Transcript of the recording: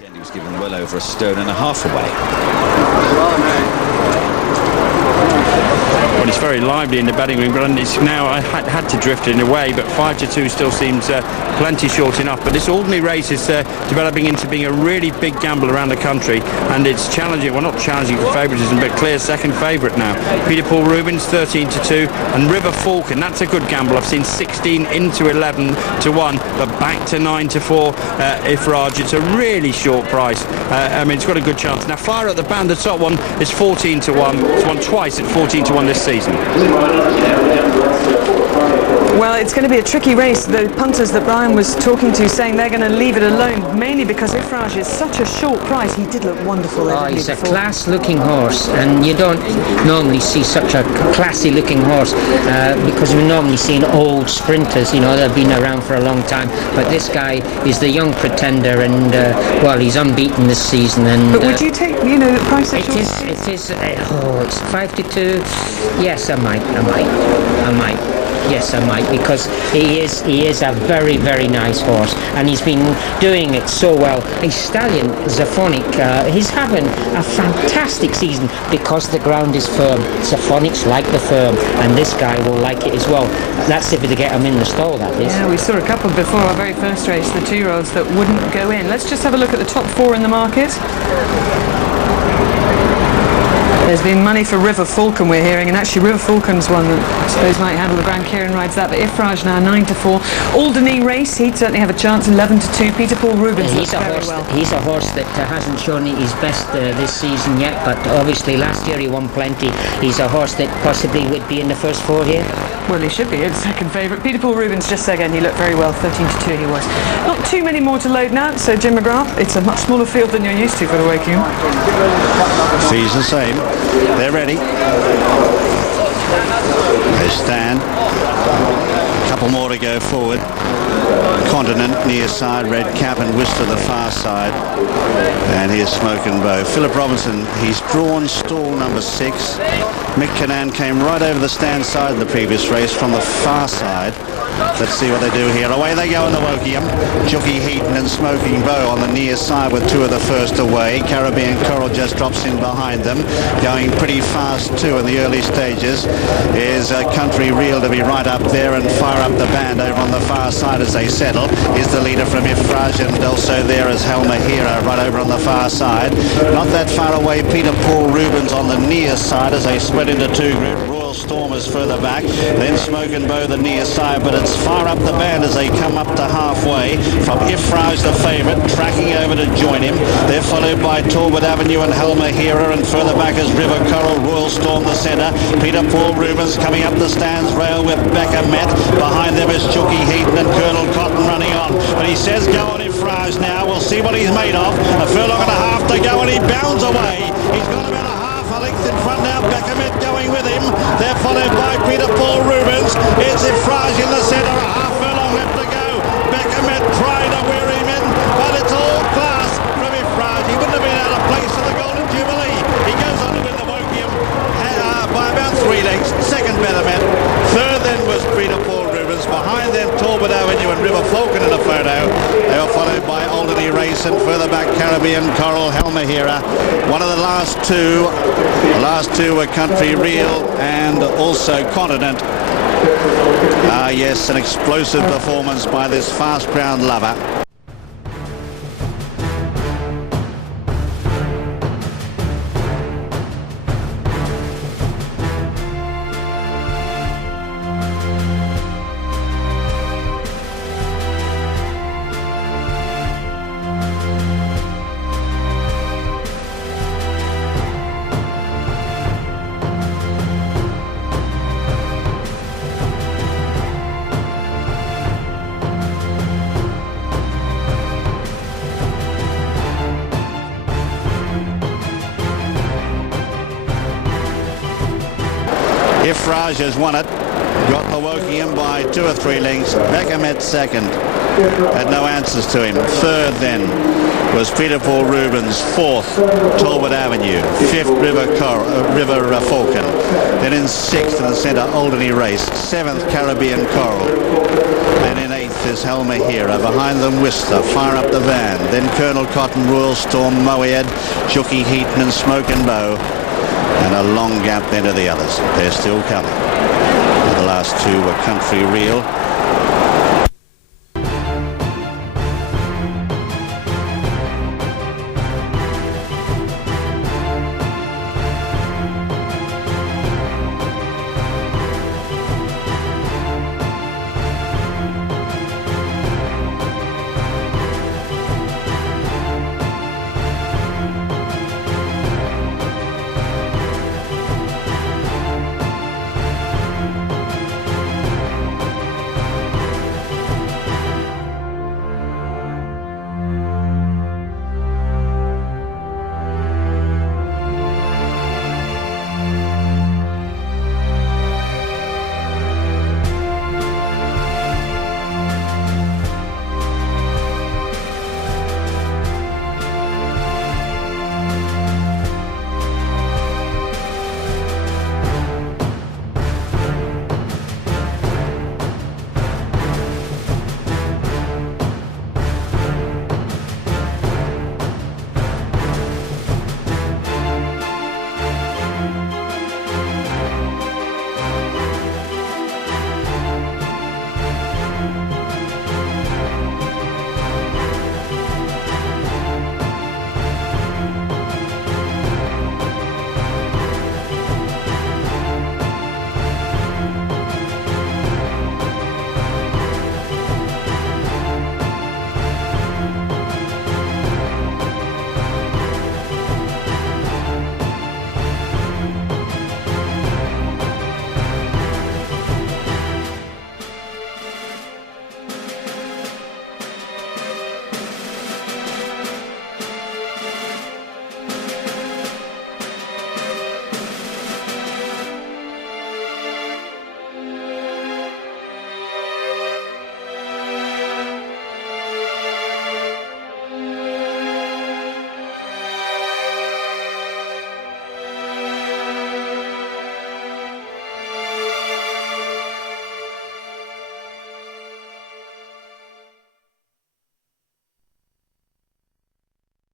He was given well over a stone and a half away. Well, it's very lively in the batting ring, but it's now I had to drift it in a way, but 5-2 still seems plenty short enough. But this ordinary race is developing into being a really big gamble around the country, and it's challenging, well, not challenging for favouritism, but clear second favourite now. Peter Paul Rubens 13-2, and River Falcon, that's a good gamble. I've seen 16 into 11-1, but back to 9-4. Iffraaj, it's a really short price. I mean, it's got a good chance. Now, fire at the band, the top one is 14-1. It's won twice at 14-1 this season. Well, it's going to be a tricky race. The punters that Brian was talking to saying they're going to leave it alone, mainly because Iffraaj is such a short price. He did look wonderful there. He's a class-looking horse, and you don't normally see such a classy-looking horse because we normally see old sprinters, you know, they've been around for a long time. But this guy is the young pretender, and well, he's unbeaten this season. And but would you take, you know, the price? It is. It's 5-2. Yes, I might. Yes, I might, because he is a very, very nice horse, and he's been doing it so well. His stallion, Zaphonic, he's having a fantastic season because the ground is firm. Zaphonics like the firm, and this guy will like it as well. That's if they get him in the stall, that is. Yeah, we saw a couple before our very first race, the 2-year-olds that wouldn't go in. Let's just have a look at the top 4 in the market. There's been money for River Falcon, we're hearing, and actually River Falcon's one that I suppose might handle the ground. Kieran rides that, but Iffraaj now 9-4. Alderney Race, he'd certainly have a chance, 11-2. Peter Paul Rubens looks very well. He's a horse that hasn't shown his best this season yet, but obviously last year he won plenty. He's a horse that possibly would be in the first 4 here. Well, he should be his second favourite. Peter Paul Rubens, just again, he looked very well, 13-2 he was. Not too many more to load now, so Jim McGrath, it's a much smaller field than you're used to for the Wokingham. Fees the same. They're ready. They stand. A couple more to go forward. Continent near side, red cap, and Whistler the far side. And here's Smokin, Beau. Philip Robinson, he's drawn stall number 6. Mick Cannan came right over the stand side in the previous race from the far side. Let's see what they do here. Away they go in the Wokingham. Jockey Heaton and Smokin Beau on the near side with 2 of the first away. Caribbean Coral just drops in behind them. Going pretty fast too in the early stages is Country Real to be right up there, and fire up the band over on the far side as they settle. Is the leader from Iffraaj, and also there is Helma Hero right over on the far side. Not that far away, Peter Paul Rubens on the near side as they split into 2 groups. Stormers further back, then Smokin Beau the near side, but it's far up the band as they come up to halfway. From Iffraaj the favourite, tracking over to join him. They're followed by Talbot Avenue and Helma Hera, and further back is River Coral, Royal Storm the centre. Peter Paul Rubens coming up the stands rail with Beckermet. Behind them is Jockey Heaton and Colonel Cotton running on. But he says go on Iffraaj now. We'll see what he's made of. A furlong and a half to go, and he bounds away. He's got about a half a length in front now. Beckermet going with him. They're followed by Peter Paul Rubens. It's Iffraaj in the centre, a half furlong left to go. Beckermet trying to wear him in, but it's all class from Iffraaj. He wouldn't have been out of place for the Golden Jubilee. He goes on to win the Wokingham by about 3 lengths. Second, Beckermet. Third then was Peter Paul Rubens. Behind them, Talbot Avenue and River Falcon in the photo. They were followed by Alderney Race, and further back Caribbean Coral, Helma Hera. One of the last 2. The last 2 were Country Real and also Continent. Yes, an explosive performance by this fast ground lover. Iffraaj has won it, got the Wokingham by 2 or 3 lengths. Beckermet second, had no answers to him. Third then was Peter Paul Rubens. Fourth, Talbot Avenue. Fifth, River Falcon. Then in 6th in the centre, Alderney Race. 7th, Caribbean Coral. And in 8th, 8th is Helmer Hero. Behind them Whistler, fire up the van. Then Colonel Cotton, Royal Storm, Moed, Jockey, Heatman, Smokin, Beau. And a long gap then to the others. They're still coming. The last two were Country Real